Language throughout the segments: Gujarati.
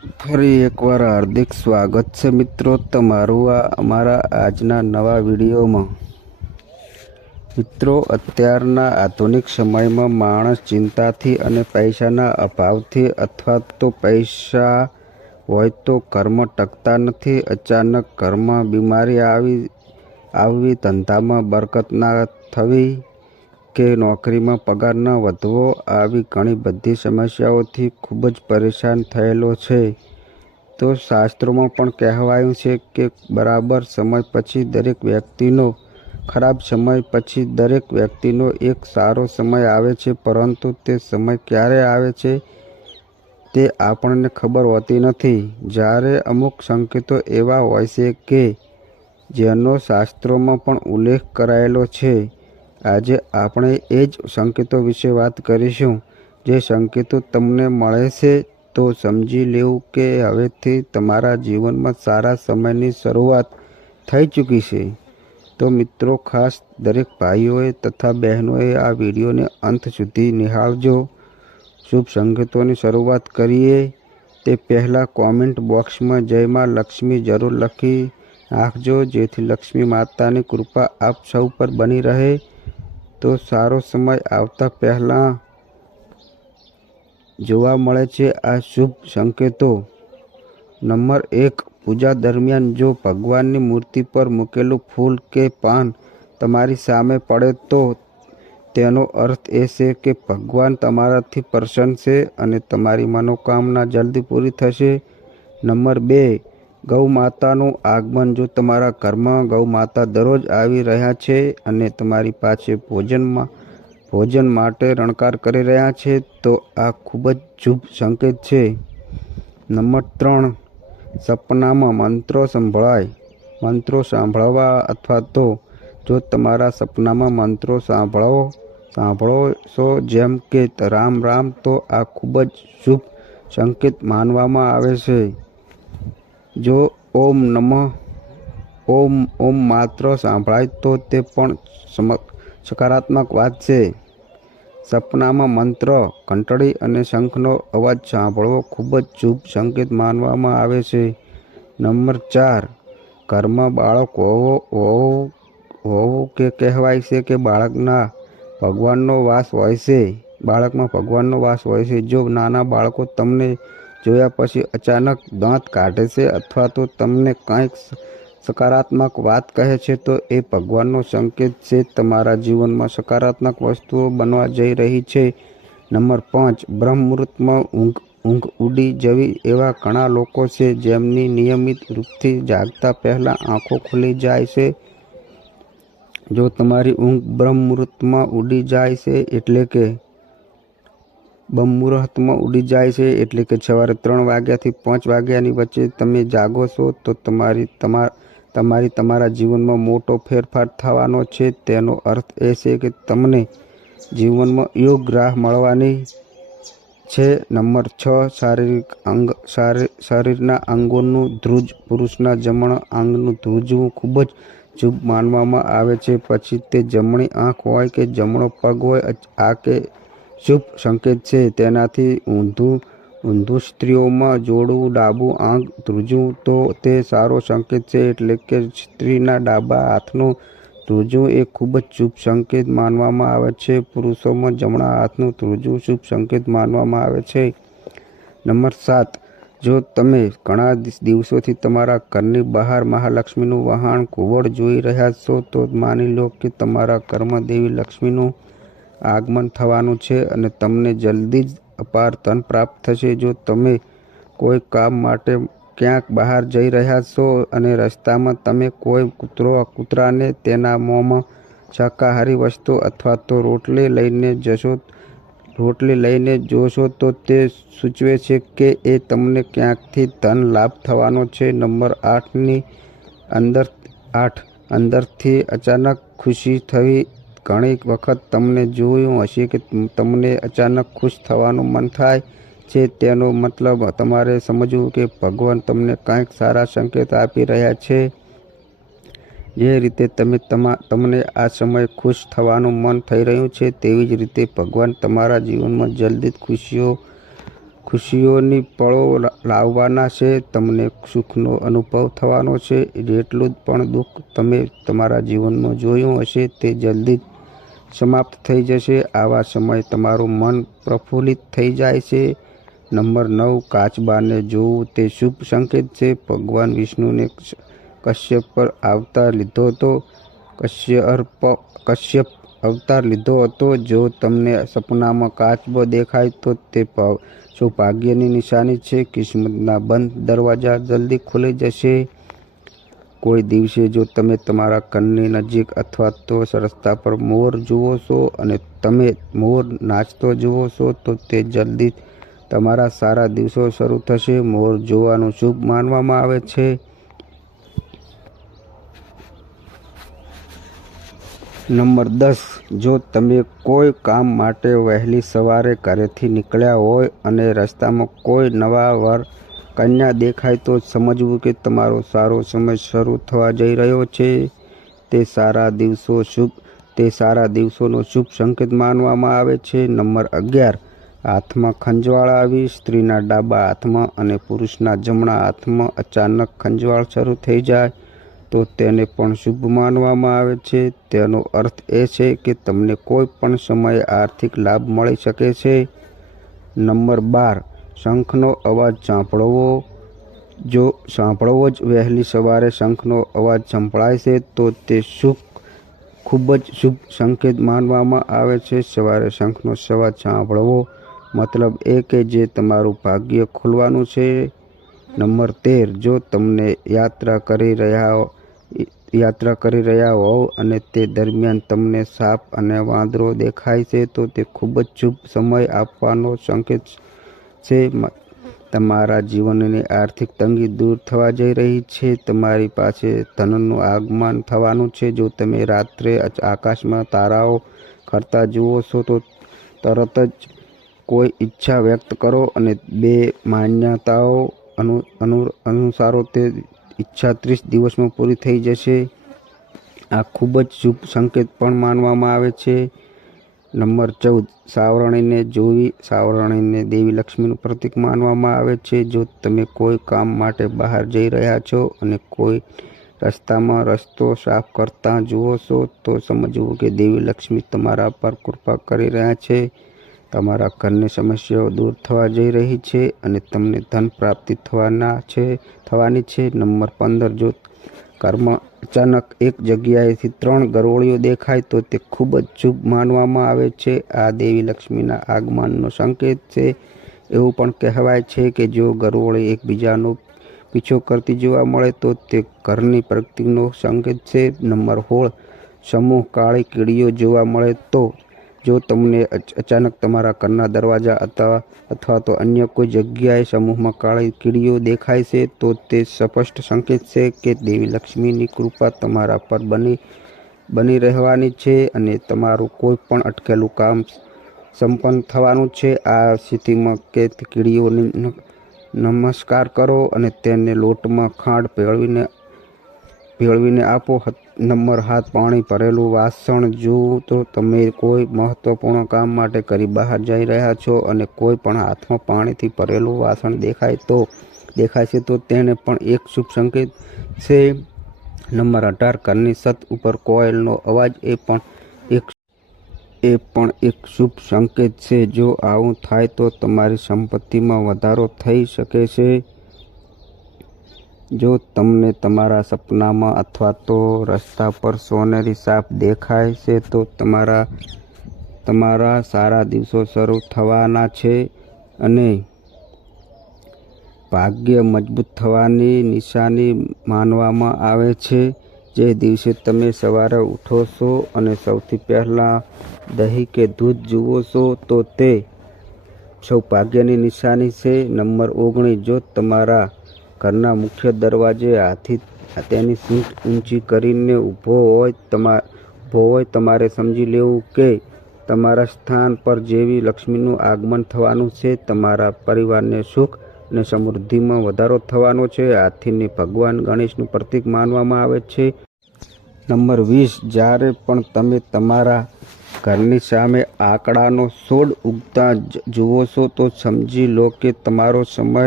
ફરી એકવાર હાર્દિક સ્વાગત છે મિત્રો તમારું અમારા આજના નવા વિડીયોમાં। મિત્રો, અત્યારના આધુનિક સમયમાં માણસ ચિંતાથી અને પૈસાના અભાવથી અથવા તો પૈસા હોય તો ઘરમાં ટકતા નથી। અચાનક ઘરમાં બીમારી આવવી, ધંધામાં બરકત ના થવી કે નોકરીમાં પગાર ન વધવો, આવી ઘણી બધી સમસ્યાઓથી ખૂબ જ પરેશાન થયેલો છે। તો શાસ્ત્રોમાં પણ કહેવાયું છે કે બરાબર સમય પછી દરેક વ્યક્તિનો ખરાબ સમય પછી દરેક વ્યક્તિનો એક સારો સમય આવે છે, પરંતુ તે સમય ક્યારે આવે છે તે આપણને ખબર હોતી નથી। જ્યારે અમુક સંકેતો એવા હોય છે કે જેનો શાસ્ત્રોમાં પણ ઉલ્લેખ કરાયેલો છે। આજે આપણે એ જ સંકેતો વિશે વાત કરીશું। જે સંકેતો તમને મળે છે તો સમજી લેવું કે હવેથી તમારા જીવનમાં સારા સમયની શરૂઆત થઈ ચૂકી છે। તો મિત્રો, ખાસ દરેક ભાઈઓએ તથા બહેનોએ આ વિડીયોને અંત સુધી નિહાળજો। શુભ સંકેતોની શરૂઆત કરીએ તે પહેલાં કોમેન્ટ બોક્સમાં જય માં લક્ષ્મી જરૂર લખી નાખજો, જેથી લક્ષ્મી માતાની કૃપા આપ સૌ પર બની રહે। તો સારો સમય આવતા પહેલાં જોવા મળે છે આ શુભ સંકેતો। નંબર 1, પૂજા દરમિયાન જો ભગવાનની મૂર્તિ પર મૂકેલું ફૂલ કે પાન તમારી સામે પડે તો તેનો અર્થ એ છે કે ભગવાન તમારાથી પ્રસન્ન છે અને તમારી મનોકામના જલ્દી પૂરી થશે। નંબર 2, ગૌ માતાનું આગમન, જો તમારા ઘરમાં ગૌ માતા દરરોજ આવી રહ્યા છે અને તમારી પાસે ભોજન માટે રણકાર કરી રહ્યા છે તો આ ખૂબ જ શુભ સંકેત છે। નંબર 3, સપનામાં મંત્રો સાંભળવા અથવા તો જો તમારા સપનામાં મંત્રો સાંભળો છો, જેમ કે રામ રામ, તો આ ખૂબ જ શુભ સંકેત માનવામાં આવે છે। જો ઓમ માત્ર સાંભળાય તો તે પણ સકારાત્મક વાત છે। સપનામાં મંત્ર, ઘંટડી અને શંખનો અવાજ સાંભળવો ખૂબ જ શુભ સંકેત માનવામાં આવે છે। નંબર 4, ઘરમાં બાળક હોવું કે કહેવાય છે કે બાળકમાં ભગવાનનો વાસ હોય છે। જો નાના બાળકો તમને જોયા પછી અચાનક દાંત કાઢે છે અથવા તો તમને કંઈક સકારાત્મક વાત કહે છે તો એ ભગવાનનો સંકેત છે। તમારા જીવનમાં સકારાત્મક વસ્તુઓ બનવા જઈ રહી છે। નંબર 5, બ્રહ્મ મુહૂર્તમાં ઊંઘ ઉડી જવી, એવા ઘણા લોકો છે જેમની નિયમિત રૂપથી જાગતા પહેલા આંખો ખુલી જાય છે। જો તમારી ઊંઘ બ્રહ્મ મુહૂર્તમાં ઉડી જાય છે એટલે કે સવારે 3 વાગ્યાથી 5 વાગ્યાની વચ્ચે તમે જાગો છો તો તમારા જીવનમાં મોટો ફેરફાર થવાનો છે। તેનો અર્થ એ છે કે તમને જીવનમાં યોગ્ય રાહ મળવાની છે। નંબર 6, શરીરના અંગોનું ધ્રુજ, પુરુષના જમણા અંગનું ધ્રુજવું ખૂબ જ શુભ માનવામાં આવે છે। પછી તે જમણી આંખ હોય કે જમણો પગ હોય, આ કે શુભ સંકેત છે। તેનાથી ઊંધું સ્ત્રીઓમાં જોડવું, ડાબું આંગ ધ્રુજવું તો તે સારો સંકેત છે, એટલે કે સ્ત્રીના ડાબા હાથનું ધ્રુજવું એ ખૂબ જ શુભ સંકેત માનવામાં આવે છે। પુરુષોમાં જમણા હાથનું ધ્રુજવું શુભ સંકેત માનવામાં આવે છે। નંબર 7, જો તમે ઘણા દિવસોથી તમારા ઘરની બહાર મહાલક્ષ્મીનું વહાણ ઘુવડ જોઈ રહ્યા છો તો માની લો કે તમારા ઘરમાં દેવી લક્ષ્મીનું આગમન થવાનું છે અને તમને જલ્દી જ અપાર ધન પ્રાપ્ત થશે। જો તમે કોઈ કામ માટે ક્યાંક બહાર જઈ રહ્યા છો અને રસ્તામાં તમે કોઈ કૂતરાને તેના મોંમાં શાકાહારી વસ્તુ અથવા તો રોટલી લઈને જોશો તો તે સૂચવે છે કે એ તમને ક્યાંકથી ધન લાભ થવાનો છે। નંબર 8, અંદરથી અચાનક ખુશી થવી, ઘણી વખત તમને જોયું હશે કે તમને અચાનક ખુશ થવાનું મન થાય છે। તેનો મતલબ તમારે સમજવું કે ભગવાન તમને કંઈક સારા સંકેત આપી રહ્યા છે। જે રીતે તમને આ સમયે ખુશ થવાનું મન થઈ રહ્યું છે, તેવી જ રીતે ભગવાન તમારા જીવનમાં જલ્દી જ ખુશીઓ ખુશીઓની પળો લાવવાના છે. તમને સુખનો અનુભવ થવાનો છે. જેટલું પણ દુઃખ તમે તમારા જીવનમાં જોયું હશે તે જલ્દી જ સમાપ્ત થઈ જશે. આવા સમયે તમારું મન પ્રફુલ્લિત થઈ જાય છે. નંબર 9, કાચબાને જોવું તે શુભ સંકેત છે. ભગવાન વિષ્ણુને કશ્યપ પર અવતાર લીધો હતો. કશ્યપ અવતાર લીધો હતો. જો તમને સપનામાં કાચબો દેખાય તો તે સૌભાગ્યની નિશાની છે. કિસ્મતના બંધ દરવાજા જલ્દી ખુલી જશે. કોઈ દિવસે જો તમે તમારા ઘરની નજીક અથવા તો રસ્તા પર મોર જુઓ છો અને તમે મોર નાચતો જુઓ છો તો તે જલ્દી તમારા સારા દિવસો શરૂ થશે. મોર જોવાનું શુભ માનવામાં આવે છે. નંબર 10, જો તમે કોઈ કામ માટે વહેલી સવારે ઘરેથી નીકળ્યા હોય અને રસ્તામાં કોઈ નવા વર કન્યા દેખાય તો સમજવું કે તમારો સારો સમય શરૂ થવા જઈ રહ્યો છે. તે સારા દિવસોનો શુભ સંકેત માનવામાં આવે છે. નંબર 11, હાથમાં ખંજવાળ આવી. સ્ત્રીના ડાબા હાથમાં અને પુરુષના જમણા હાથમાં અચાનક ખંજવાળ શરૂ થઈ જાય તો તેને પણ શુભ માનવામાં આવે છે. તેનો અર્થ એ છે કે તમને કોઈ પણ સમયે આર્થિક લાભ મળી શકે છે. નંબર 12, શંખનો અવાજ સાંભળવો. જો સાંભળવો જ વહેલી સવારે શંખનો અવાજ સંભળાય છે તો તે ખૂબ જ શુભ સંકેત માનવામાં આવે છે. સવારે શંખનો અવાજ સાંભળવો મતલબ એ કે જે તમારું ભાગ્ય ખુલવાનું છે. નંબર 13, જો તમને યાત્રા કરી રહ્યા હોવ અને તે દરમિયાન તમને સાપ અને વાંદરો દેખાય છે તો તે ખૂબ જ શુભ સમય આપવાનો સંકેત છે. તમારા જીવનની આર્થિક તંગી દૂર થવા જઈ રહી છે. તમારી પાસે ધનનું આગમન થવાનું છે. જો તમે રાત્રે આકાશમાં તારાઓ ફરતા જુઓ છો તો તરત જ કોઈ ઈચ્છા વ્યક્ત કરો અને 2 માન્યતાઓ અનુસારો તે ઈચ્છા 30 દિવસમાં પૂરી થઈ જશે. આ ખૂબ જ શુભ સંકેત પણ માનવામાં આવે છે. નંબર 14, સાવરણીને જોવી. સાવરણીને દેવી લક્ષ્મીનું પ્રતીક માનવામાં આવે છે. જો તમે કોઈ કામ માટે બહાર જઈ રહ્યા છો અને કોઈ રસ્તામાં રસ્તો સાફ કરતા જુઓ છો તો સમજવું કે દેવી લક્ષ્મી તમારા પર કૃપા કરી રહ્યા છે. તમારા ઘરની સમસ્યાઓ દૂર થવા જઈ રહી છે અને તમને ધન પ્રાપ્તિ થવાની છે. નંબર 15, જો ઘરમાં અચાનક એક જગ્યાએથી 3 ગરોળીઓ દેખાય તો તે ખૂબ જ શુભ માનવામાં આવે છે. આ દેવી લક્ષ્મીના આગમનનો સંકેત છે. એવું પણ કહેવાય છે કે જો ગરોળી એકબીજાનો પીછો કરતી જોવા મળે તો તે ઘરની પ્રગતિનો સંકેત છે. નંબર 16, સમૂહ કાળી કીડીઓ જોવા મળે તો જો તમને અચાનક તમારા ઘરના દરવાજા અથવા તો અન્ય કોઈ જગ્યાએ સમૂહમાં કાળી કીડીઓ દેખાય છે તો તે સ્પષ્ટ સંકેત છે કે દેવી લક્ષ્મીની કૃપા તમારા પર બની રહેવાની છે અને તમારું કોઈ પણ અટકેલું કામ સંપન્ન થવાનું છે. આ સ્થિતિમાં કે કીડીઓને નમસ્કાર કરો અને તેને લોટમાં ખાંડ ભેળવીને આપો. નંબર 7, પાણી ભરેલું વાસણ. જો તો તમે કોઈ મહત્વપૂર્ણ કામ માટે ઘરે બહાર જઈ રહ્યા છો અને કોઈ પણ હાથમાં પાણીથી ભરેલું વાસણ દેખાય છે તો તેને પણ એક શુભ સંકેત છે. નંબર 18, ઘરની છત ઉપર કોયલનો અવાજ એ પણ એક શુભ સંકેત છે. જો આવું થાય તો તમારી સંપત્તિમાં વધારો થઈ શકે છે. જો તમને તમારા સપનામાં અથવા તો રસ્તા પર સોનેરી સાપ દેખાય છે તો તમારા સારા દિવસો શરૂ થવાના છે અને ભાગ્ય મજબૂત થવાની નિશાની માનવામાં આવે છે. જે દિવસે તમે સવારે ઉઠો છો અને સૌથી પહેલાં દહીં કે દૂધ જુઓ છો તો તે સૌભાગ્યની નિશાની છે. નંબર 19, જો તમારા ઘરના મુખ્ય દરવાજે હાથી તેની સૂંઢ ઊંચી કરીને ઊભો હોય તમારે સમજી લેવું કે તમારા સ્થાન પર દેવી લક્ષ્મીનું આગમન થવાનું છે. તમારા પરિવારને સુખ અને સમૃદ્ધિમાં વધારો થવાનો છે. હાથીને ભગવાન ગણેશનું પ્રતીક માનવામાં આવે છે. નંબર 20, જ્યારે પણ તમે તમારા ઘરની સામે આંકડાનો છોડ ઉગતા જુઓ છો તો સમજી લો કે તમારો સમય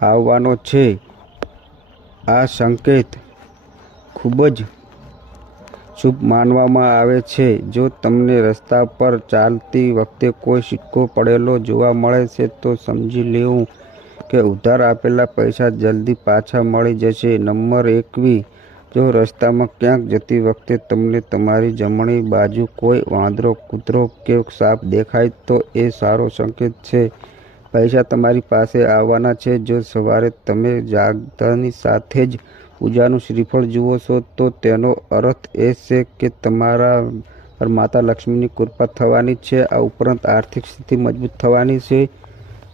આવવાનો છે. આ સંકેત ખૂબ જ શુભ માનવામાં આવે છે. જો તમને રસ્તા પર ચાલતી વખતે કોઈ સિક્કો પડેલો જોવા મળે છે તો સમજી લેવું કે ઉધાર આપેલા પૈસા જલ્દી પાછા મળી જશે. નંબર 21, જો રસ્તામાં ક્યાંક જતી વખતે તમને તમારી જમણી બાજુ કોઈ વાંદરો, કૂતરો કે સાપ દેખાય તો એ સારો સંકેત છે. પૈસા તમારી પાસે આવવાના છે. જો સવારે તમે જાગતાની સાથે જ પૂજાનું શ્રીફળ જુઓ છો તો તેનો અર્થ એ છે કે તમારા પર માતા લક્ષ્મીની કૃપા થવાની છે. આ ઉપરાંત આર્થિક સ્થિતિ મજબૂત થવાની છે.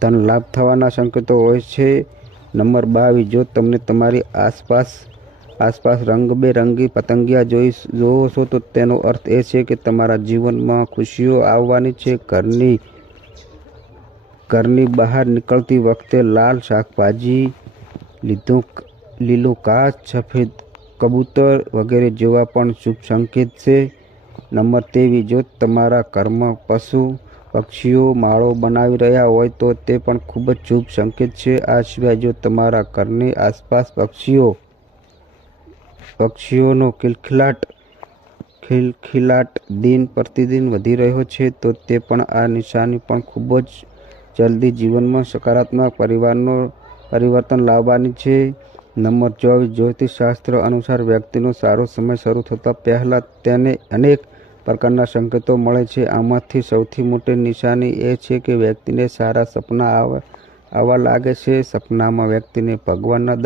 ધન લાભ થવાના સંકેતો હોય છે. નંબર 22, જો તમને તમારી આસપાસ રંગબેરંગી પતંગિયા જોવો છો તો તેનો અર્થ એ છે કે તમારા જીવનમાં ખુશીઓ આવવાની છે. ઘરની બહાર નીકળતી વખતે લાલ શાકભાજી, લીલું ઘાસ, સફેદ કબૂતર વગેરે જોવા પણ શુભ સંકેત છે. નંબર 23, જો તમારા ઘરમાં પક્ષીઓ માળો બનાવી રહ્યા હોય તો તે પણ ખૂબ જ શુભ સંકેત છે. આ સિવાય જો તમારા ઘરની આસપાસ પક્ષીઓનો ખિલખિલાટ દિન પ્રતિદિન વધી રહ્યો છે તો તે પણ આ નિશાની પણ ખૂબ જ જલ્દી જીવનમાં સકારાત્મક પરિવર્તન લાવવાની છે. નંબર 24, જ્યોતિષશાસ્ત્ર અનુસાર વ્યક્તિનો સારો સમય શરૂ થતાં પહેલાં તેને અનેક પ્રકારના સંકેતો મળે છે. આમાંથી સૌથી મોટી નિશાની એ છે કે વ્યક્તિને સારા સપના આવવા લાગે છે. સપનામાં વ્યક્તિને ભગવાનના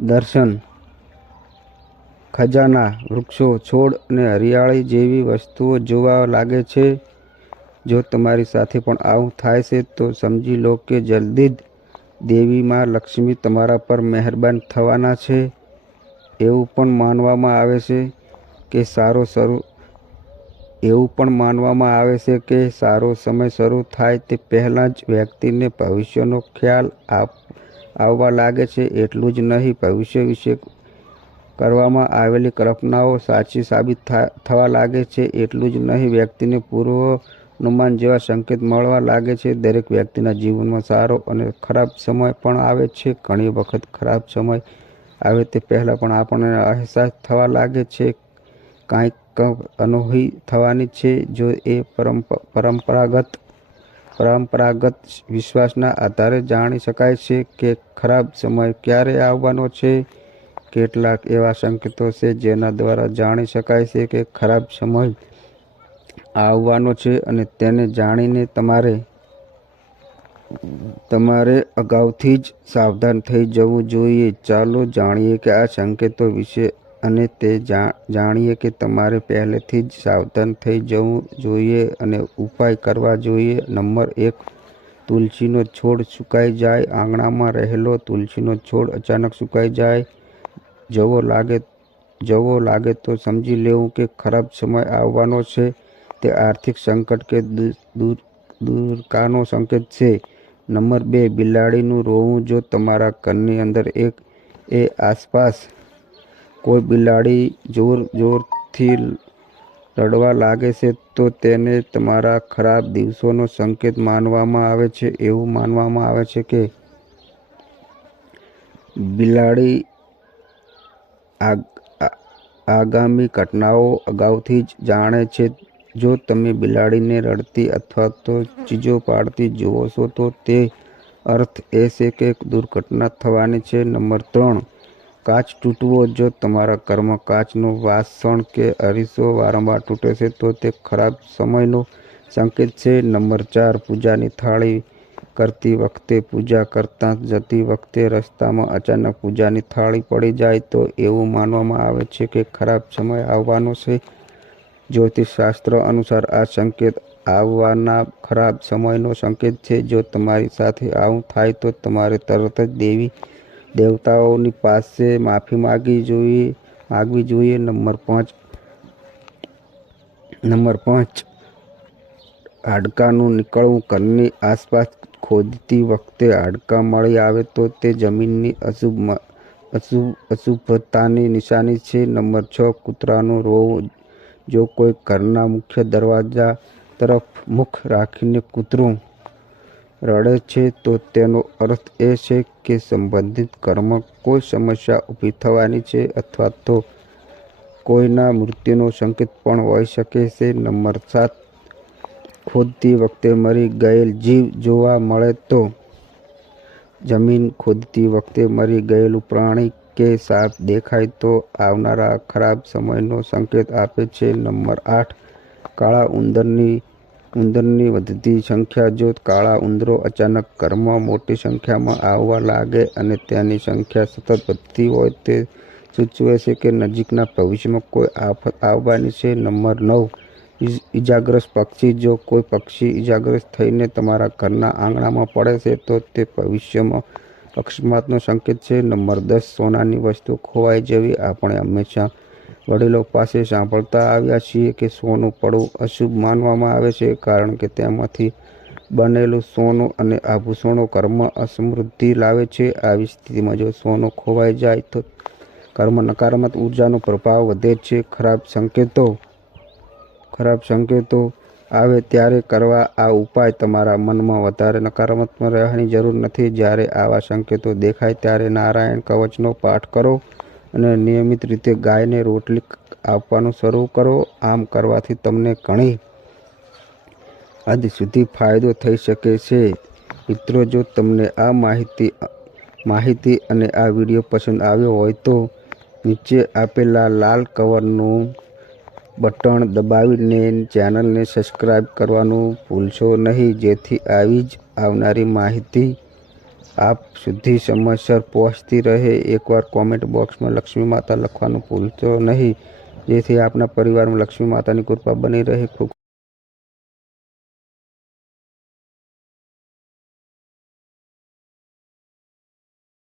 દર્શન, ખજાના, વૃક્ષો, છોડ અને હરિયાળી જેવી વસ્તુઓ જોવા લાગે છે. જો તમારી સાથે પણ આવું થાય છે તો સમજી લો કે જલ્દી જ દેવી માં લક્ષ્મી તમારા પર મહેરબાન થવાના છે. એવું પણ માનવામાં આવે છે કે સારો સમય શરૂ થાય તે પહેલાં જ વ્યક્તિને ભવિષ્યનો ખ્યાલ આવવા લાગે છે. એટલું જ નહીં, ભવિષ્ય વિશે કરવામાં આવેલી કલ્પનાઓ સાચી સાબિત થવા લાગે છે. એટલું જ નહીં, વ્યક્તિને પૂર્વાનુમાન જેવા સંકેત મળવા લાગે છે. દરેક વ્યક્તિના જીવનમાં સારો અને ખરાબ સમય પણ આવે છે. ઘણી વખત ખરાબ સમય આવે તે પહેલાં પણ આપણને અહેસાસ થવા લાગે છે કંઈક અનહોઈ થવાની છે. જો એ પરંપરાગત વિશ્વાસના આધારે જાણી શકાય છે કે ખરાબ સમય ક્યારે આવવાનો છે. કેટલાક એવા સંકેતો છે જેના દ્વારા જાણી શકાય છે કે ખરાબ સમય આવવાનો છે અને તેને જાણીને તમારે અગાઉથી જ સાવધાન થઈ જવું જોઈએ. ચાલો જાણીએ કે આ સંકેતો વિશે અને તે જાણીએ કે તમારે પહેલેથી જ સાવધાન થઈ જવું જોઈએ અને ઉપાય કરવા જોઈએ. નંબર 1, તુલસીનો છોડ સુકાઈ જાય. આંગણામાં રહેલો તુલસીનો છોડ અચાનક સુકાઈ જવો લાગે તો સમજી લેવું કે ખરાબ સમય આવવાનો છે. તે આર્થિક સંકટ કે દુર્કાનો સંકેત છે. નંબર 2, બિલાડીનું રોવું. જો તમારા ઘરની અંદર આસપાસ કોઈ બિલાડી જોરથી રડવા લાગે છે તો તેને તમારા ખરાબ દિવસોનો સંકેત માનવામાં આવે છે. એવું માનવામાં આવે છે કે બિલાડી આગામી ઘટનાઓ અગાઉથી જ જાણે છે. જો તમે બિલાડીને રડતી અથવા તો ચીજો પાડતી જુઓ છો તો તે અર્થ એ છે કે દુર્ઘટના થવાની છે. નંબર 3, કાચ તૂટવો. જો તમારા ઘરમાં કાચનું વાસણ કે અરીસો વારંવાર તૂટે છે તો તે ખરાબ સમયનો સંકેત છે. નંબર 4, પૂજાની થાળી કરતી વખતે. પૂજા કરતા જતી વખતે રસ્તામાં અચાનક પૂજાની થાળી પડી જાય તો એવું માનવામાં આવે છે કે ખરાબ સમય આવવાનો છે. જ્યોતિષશાસ્ત્ર અનુસાર આ સંકેત આવવાના ખરાબ સમયનો સંકેત છે. જો તમારી સાથે આવું થાય તો તમારે તરત જ દેવતાઓની પાસે માફી માગવી જોઈએ. નંબર 5, હાડકાંનું નીકળવું. ઘરની આસપાસ ખોદતી વખતે હાડકાં મળી આવે તો તે જમીનની અશુભ અશુભતાની નિશાની છે. નંબર 6, કૂતરાનો રોવો. જો કોઈ ઘરના મુખ્ય દરવાજા તરફ મુખ રાખીને કૂતરું રડે છે તો તેનો અર્થ એ છે કે સંબંધિત ઘરમાં કોઈ સમસ્યા ઊભી થવાની છે અથવા તો કોઈના મૃત્યુનો સંકેત પણ હોઈ શકે છે. નંબર 7, ખોદતી વખતે મરી ગયેલ જીવ જોવા મળે તો જમીન ખોદતી વખતે મરી ગયેલું પ્રાણી કે સાપ દેખાય તો આવનારા ખરાબ સમયનો સંકેત આપે છે. નંબર 8, કાળા ઉંદરની વધતી સંખ્યા. જો કાળા ઉંદરો અચાનક ઘરમાં મોટી સંખ્યામાં આવવા લાગે અને તેની સંખ્યા સતત વધતી હોય તે સૂચવે છે કે નજીકના ભવિષ્યમાં કોઈ આફત આવવાની છે. નંબર 9, ઇજાગ્રસ્ત પક્ષી. જો કોઈ પક્ષી ઇજાગ્રસ્ત થઈને તમારા ઘરના આંગણામાં પડે છે તો તે ભવિષ્યમાં અકસ્માતનો સંકેત છે. નંબર 10, સોનાની વસ્તુ ખોવાઈ જવી. આપણે હંમેશા વડીલો પાસે સાંભળતા આવ્યા છીએ કે સોનું પડવું અશુભ માનવામાં આવે છે કારણ કે તેમાંથી બનેલું સોનું અને આભૂષણો ઘરમાં અસમૃદ્ધિ લાવે છે. આવી સ્થિતિમાં જો સોનું ખોવાઈ જાય તો ઘરમાં નકારાત્મક ઉર્જાનો પ્રભાવ વધે છે. ખરાબ સંકેતો આવે ત્યારે કરવા આ ઉપાય. તમારા મનમાં વધારે નકારાત્મક રહેવાની જરૂર નથી. જ્યારે આવા સંકેતો દેખાય ત્યારે નારાયણ કવચનો પાઠ કરો અને નિયમિત રીતે ગાયને રોટલી આપવાનું શરૂ કરો. આમ કરવાથી તમને ઘણી હદ સુધી ફાયદો થઈ શકે છે. મિત્રો, જો તમને આ માહિતી અને આ વિડીયો પસંદ આવ્યો હોય તો નીચે આપેલા લાલ કલરનું બટન દબાવીને ચેનલને સબસ્ક્રાઈબ કરવાનું ભૂલશો નહીં, જેથી આવી જ આવનારી માહિતી આપ સુધી સમયસર પહોંચતી રહે. એકવાર કોમેન્ટ બોક્સમાં લક્ષ્મી માતા લખવાનું ભૂલશો નહીં, જેથી આપના પરિવારમાં લક્ષ્મી માતાની કૃપા બની રહે. ખૂબ